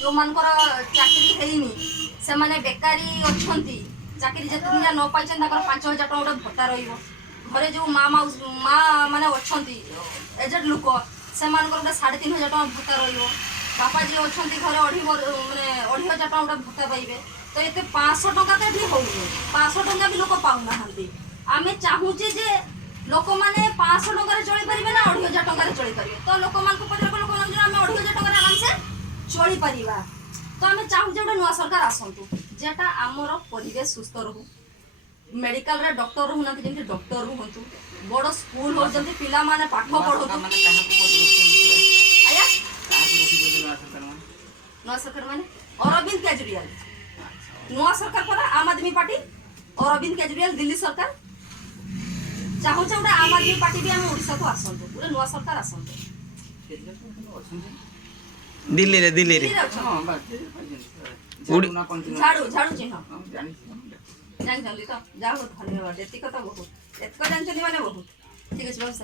जो मानकर चाकरी हैनी से माने बेकारी अछंती चाकरी जते दिन न पाइछन ताकर 5000 टका गोटे भत्ता रहिबो घरे जो माँ माने अछंती एजेड लोक से मानकर गोटे 3500 टका भत्ता रहिबो बापा जी अछंती घरे 2,500 टका गोटे भत्ता पाइबे तो ये 500 टका तो भी होउनी 500 टका भी लोक पाउना हंती आमे चाहूचे जे लोक माने 500 टका रे चली परिबे ना 2,500 टका रे चली परिबे तो लोक मान को पत्र लोक मान जो आमे 2,500 टका रे आराम से चली परिबा तो आमे चाहू जे नुआ सरकार आसंतु जेटा आमर परिवेश सुस्थ रहू मेडिकल रे डॉक्टर रहू ना जेंति डॉक्टर रहंतु बड़ स्कूल हो जेंति पिला माने पाठ पढोतु आया नुआ सरकार माने अरविंद केजरीवाल नुआ सरकार पर आम आदमी पार्टी अरविंद केजरीवाल दिल्ली सरकार चाहू चाहूटा आम आदमी पार्टी भी आम ओडिशा को आसंतु पूरे नुआ सरकार आसंतु दिल्ली रे झाड़ू झाड़ू चिन्ह जान तो जा धन्यवाद एतिक तो बहुत एतक जानछनी माने बहुत ठीक अछि।